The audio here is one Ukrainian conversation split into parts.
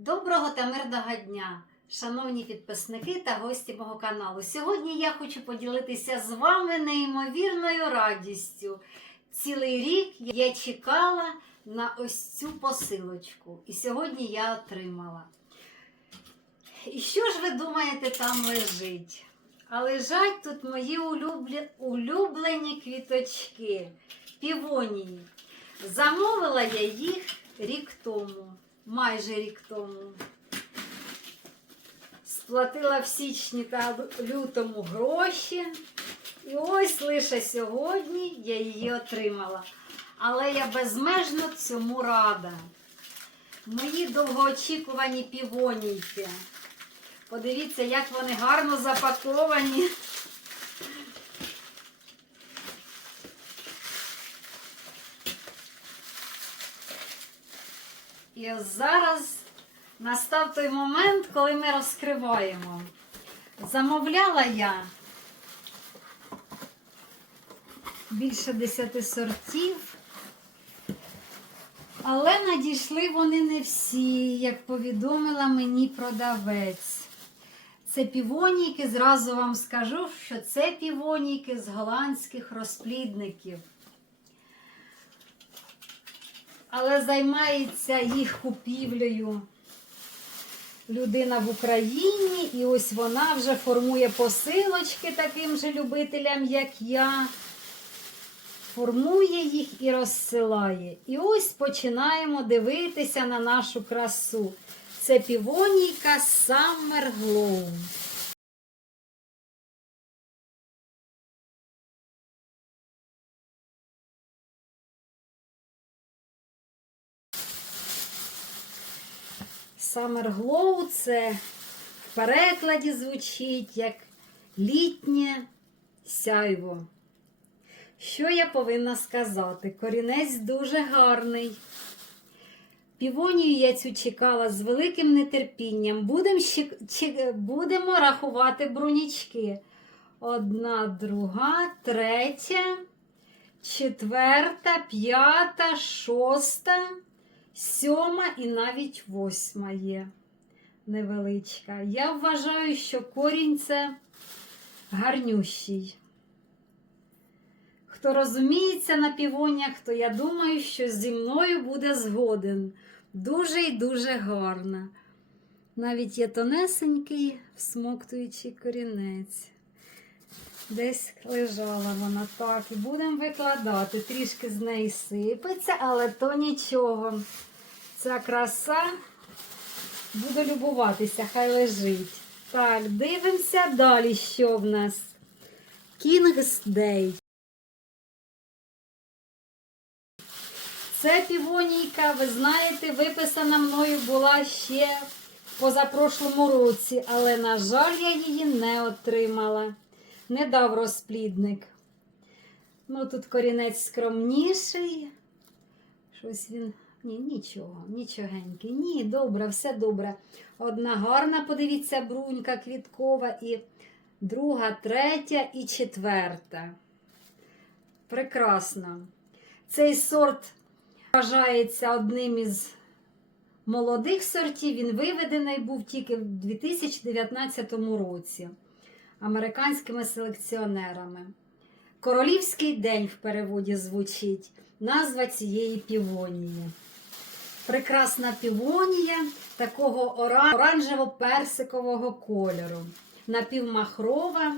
Доброго та мирного дня, шановні підписники та гості мого каналу. Сьогодні я хочу поділитися з вами неймовірною радістю. Цілий рік я чекала на ось цю посилочку, і сьогодні я отримала. І що ж ви думаєте, там лежить? А лежать тут мої улюблені квіточки, півонії. Замовила я їх рік тому, майже рік тому. Сплатила в січні та лютому гроші. І ось лише сьогодні я її отримала. Але я безмежно цьому рада. Мої довгоочікувані півонійки. Подивіться, як вони гарно запаковані. І зараз настав той момент, коли ми розкриваємо. Замовляла я більше 10 сортів, але надійшли вони не всі, як повідомила мені продавець. Це півонійки, зразу вам скажу, що це півонійки з голландських розплідників. Але займається їх купівлею людина в Україні, і ось вона вже формує посилочки таким же любителям, як я. Формує їх і розсилає. І ось починаємо дивитися на нашу красу. Це півонійка Summer Glow. Summer Glow це в перекладі звучить як літнє сяйво. Що я повинна сказати? Корінець дуже гарний. Півонію я цю чекала з великим нетерпінням. Будем чи- Будемо рахувати брунічки. Одна, друга, третя, четверта, п'ята, шоста, сьома і навіть восьма є невеличка. Я вважаю, що корінь це гарнющий. Хто розуміється на півонях, то я думаю, що зі мною буде згоден. Дуже і дуже гарна. Навіть є тонесенький всмоктуючий корінець. Десь лежала вона так. І будемо викладати. Трішки з неї сипеться, але то нічого. Ця краса буду любуватися, хай лежить. Так, дивимося далі, що в нас. King's Day. Це півонійка, ви знаєте, виписана мною була ще позапрошлому році, але, на жаль, я її не отримала. Не дав розплідник. Ну, тут корінець скромніший. Щось він. Ні, нічого, нічогенький. Ні, добре, все добре. Одна гарна, подивіться, брунька квіткова, і друга, третя і четверта. Прекрасно. Цей сорт вважається одним із молодих сортів. Він виведений був тільки в 2019 році американськими селекціонерами. Королівський день в переводі звучить назва цієї півонії. Прекрасна півонія такого оранжево-персикового кольору. Напівмахрова,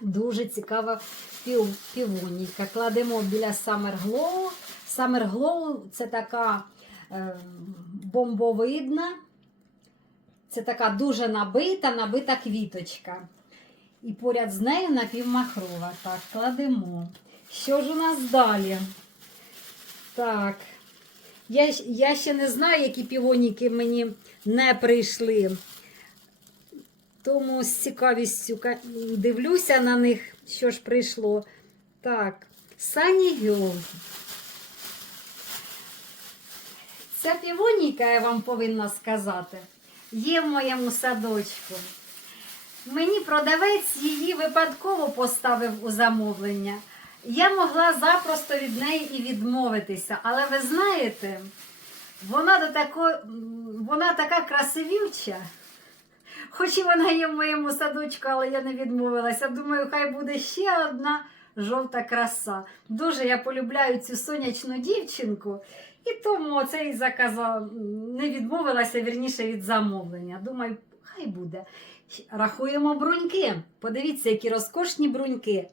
дуже цікава пів, півонійка. Кладемо біля Summer Glow. Summer Glow це така е, бомбовидна, це така дуже набита, набита квіточка. І поряд з нею напівмахрова. Так, кладемо. Що ж у нас далі? Так. Я, я ще не знаю, які півоніки мені не прийшли. Тому з цікавістю дивлюся на них, що ж прийшло. Так, Sunny Girl. Ця півонійка, я вам повинна сказати, є в моєму садочку. Мені продавець її випадково поставив у замовлення. Я могла запросто від неї і відмовитися. Але ви знаєте, Вона до такої, м, вона така красивюча. Хоч і вона є в моєму садочку, але я не відмовилася. Думаю, хай буде ще одна жовта краса. Дуже я полюбляю цю сонячну дівчинку, і тому оце і не відмовилася вірніше від замовлення. Думаю, хай буде. Рахуємо бруньки. Подивіться, які розкошні бруньки.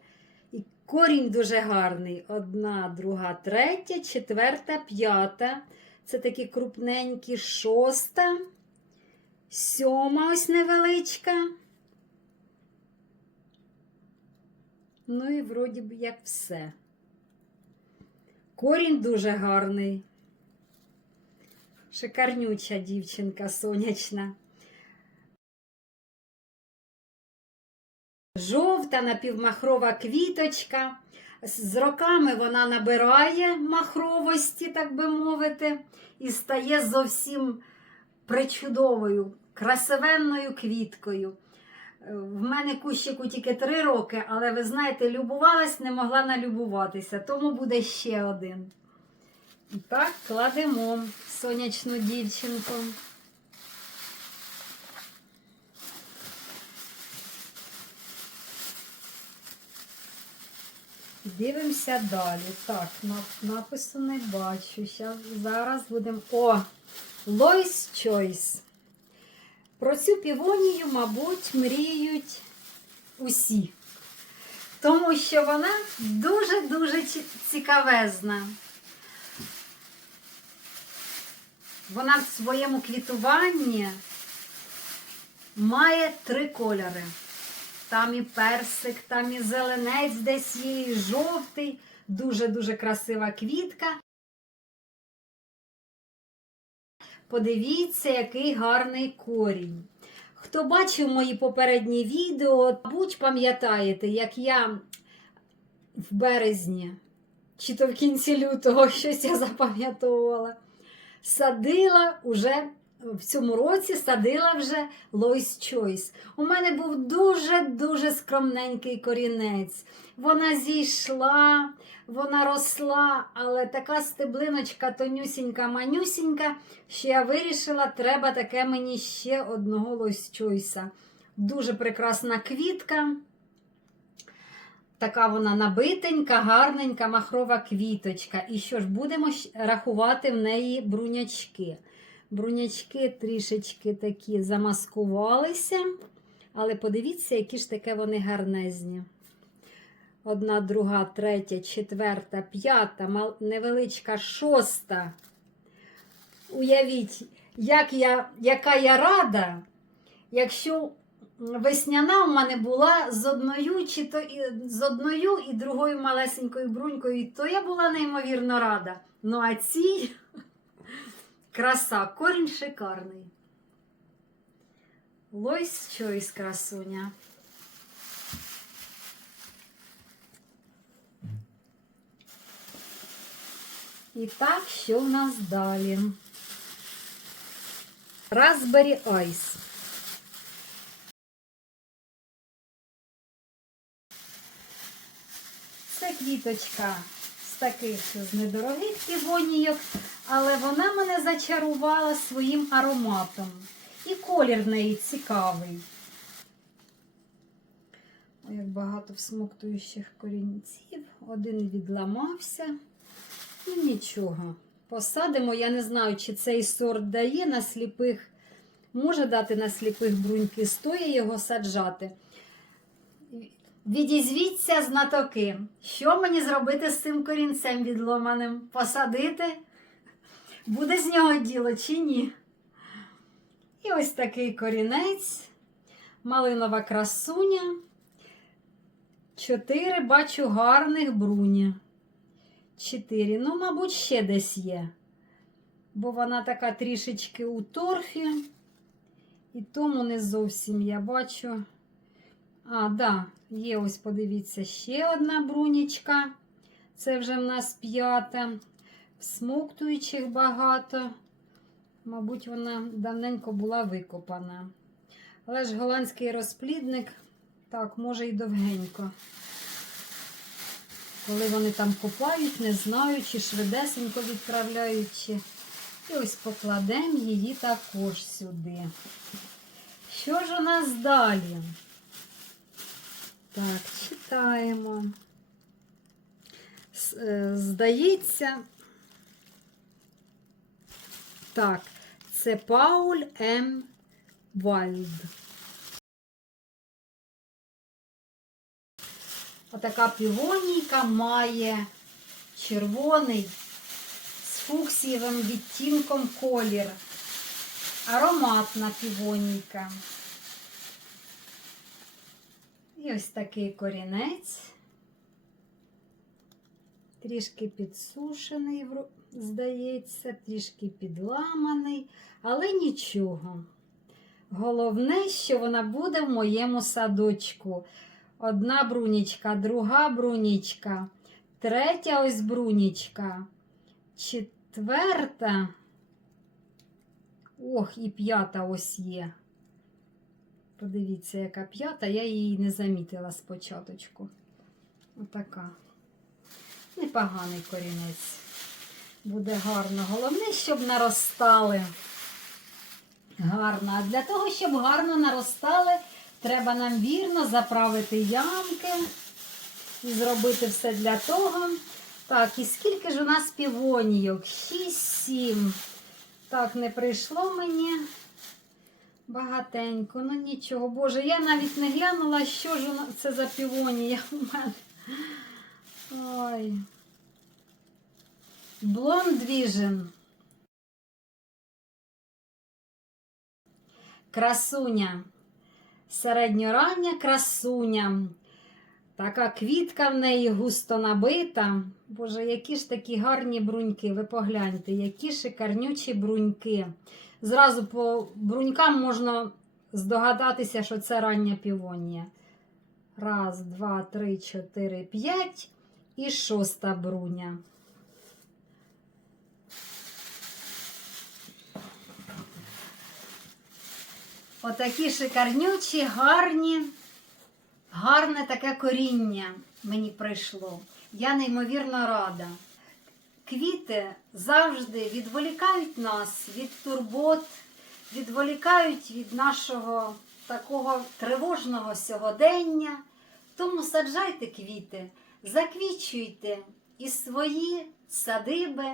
Корінь дуже гарний. Одна, друга, третя, четверта, п'ята. Це такі крупненькі, шоста, сьома ось невеличка. Ну і вроді б як все. Корінь дуже гарний. Шикарнюча дівчинка сонячна. Жовта напівмахрова квіточка. З роками вона набирає махровості, так би мовити, і стає зовсім причудовою, красивенною квіткою. Е, В мене кущику тільки три роки, але ви знаєте, любувалась, не могла налюбуватися, тому буде ще один. І так, кладемо сонячну дівчинку. Дивимося далі. Так, напису не бачу. Зараз будемо. О! Лойс Choice. Про цю півонію, мабуть, мріють усі. Тому що вона дуже-дуже цікавезна. Вона в своєму квітуванні має три кольори. Там і персик, там і зеленець десь є, і жовтий. Дуже-дуже красива квітка. Подивіться, який гарний корінь. Хто бачив мої попередні відео, мабуть, пам'ятаєте, як я в березні, чи то в кінці лютого щось я запам'ятовувала, садила уже в цьому році садила вже Лойс Чойс. У мене був дуже-дуже скромненький корінець. Вона зійшла, вона росла, але така стеблиночка тонюсінька, манюсінька, що я вирішила, треба таке мені ще одного Лойс Чойса. Дуже прекрасна квітка. Така вона набитенька, гарненька, махрова квіточка. І що ж, будемо рахувати в неї брунячки. Брунячки трішечки такі замаскувалися, але подивіться, які ж таке вони гарнезні. Одна, друга, третя, четверта, п'ята, невеличка шоста. Уявіть, як я, яка я рада, якщо весняна у мене була з одною, чи то з одною і другою малесенькою брунькою, то я була неймовірно рада. Ну а цій краса, корінь шикарний. Лойс Чойс красуня. І так, що в нас далі? Raspberry Ice. Це квіточка з таких з недорогих півонійок, але вона мене зачарувала своїм ароматом. І колір в неї цікавий. Як багато всмоктуючих корінців. Один відламався. Ну нічого. Посадимо, я не знаю, чи цей сорт дає на сліпих, може дати на сліпих бруньки, стоїть його саджати. Відізвіться знатоки. Що мені зробити з цим корінцем відломаним? Посадити? Буде з нього діло чи ні? І ось такий корінець, малинова красуня. Чотири бачу гарних бруні. Чотири. Ну, мабуть, ще десь є. Бо вона така трішечки у торфі. І тому не зовсім я бачу. А, да, є ось, подивіться, ще одна брунічка. Це вже в нас п'ята. Всмоктуючих багато. Мабуть, вона давненько була викопана. Але ж голландський розплідник, так, може і довгенько. Коли вони там копають, не знаю, чи швидесенько відправляють, чи І ось покладемо її також сюди. Що ж у нас далі? Так, читаємо. Е, Здається, так, це Пауль М. Вальд. Отака півонійка має червоний з фуксієвим відтінком колір. Ароматна півонійка. І ось такий корінець. Трішки підсушений, здається, трішки підламаний, але нічого. Головне, що вона буде в моєму садочку. Одна брунічка, друга брунічка, третя ось брунічка, четверта. Ох, і п'ята ось є. Подивіться, яка п'ята, я її не замітила спочатку. Отака. Непоганий корінець. Буде гарно. Головне, щоб наростали. Гарно. А для того, щоб гарно наростали, треба нам вірно заправити ямки і зробити все для того. Так, і скільки ж у нас півонійок? 6-7. Так, не прийшло мені багатенько. Ну нічого. Боже, я навіть не глянула, що ж це за півонія у мене. Ой. Vision. Красуня. Середньорання красуня. Така квітка в неї густо набита. Боже, які ж такі гарні бруньки. Ви погляньте, які шикарнючі бруньки. Зразу по брунькам можна здогадатися, що це рання півонія. Раз, два, три, чотири, п'ять і шоста бруня. Отакі шикарнючі, гарні, гарне таке коріння мені прийшло. Я неймовірно рада. Квіти завжди відволікають нас від турбот, відволікають від нашого такого тривожного сьогодення. Тому саджайте квіти, заквічуйте і свої садиби,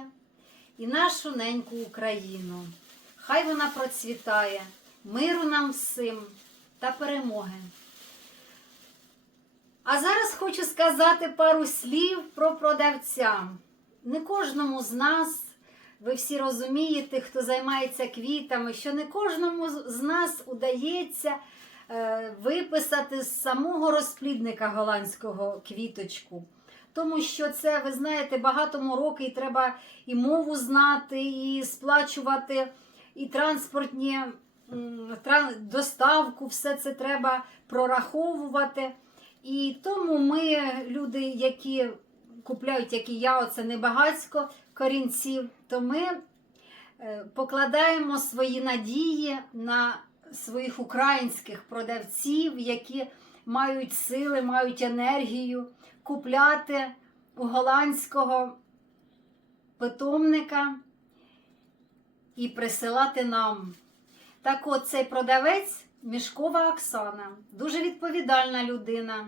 і нашу неньку Україну. Хай вона процвітає, миру нам всім та перемоги. А зараз хочу сказати пару слів про продавця. Не кожному з нас, ви всі розумієте, хто займається квітами, що не кожному з нас удається виписати з самого розплідника голландського квіточку. Тому що це, ви знаєте, багато мороки, і треба і мову знати, і сплачувати, і транспортні доставку, все це треба прораховувати. І тому ми, люди, які купляють, як і я, оце небагацько корінців, то ми е, покладаємо свої надії на своїх українських продавців, які мають сили, мають енергію купляти у голландського питомника і присилати нам. Так от цей продавець Мішкова Оксана, дуже відповідальна людина.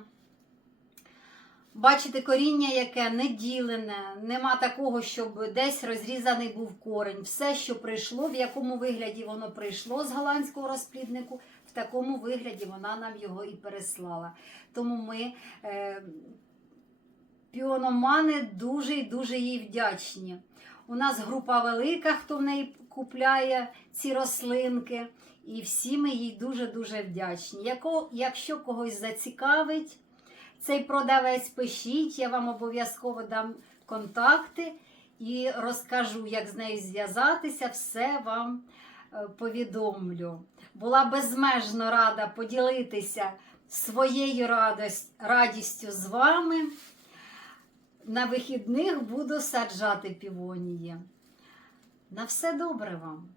Бачите, коріння, яке не ділене, нема такого, щоб десь розрізаний був корінь. Все, що прийшло, в якому вигляді воно прийшло з голландського розпліднику, в такому вигляді вона нам його і переслала. Тому ми, е, піономани, дуже і дуже їй вдячні. У нас група велика, хто в неї купляє ці рослинки, і всі ми їй дуже-дуже вдячні. Якщо когось зацікавить, цей продавець пишіть, я вам обов'язково дам контакти і розкажу, як з нею зв'язатися, все вам е, повідомлю. Була безмежно рада поділитися своєю радістю з вами. На вихідних буду саджати півонії. На все добре вам!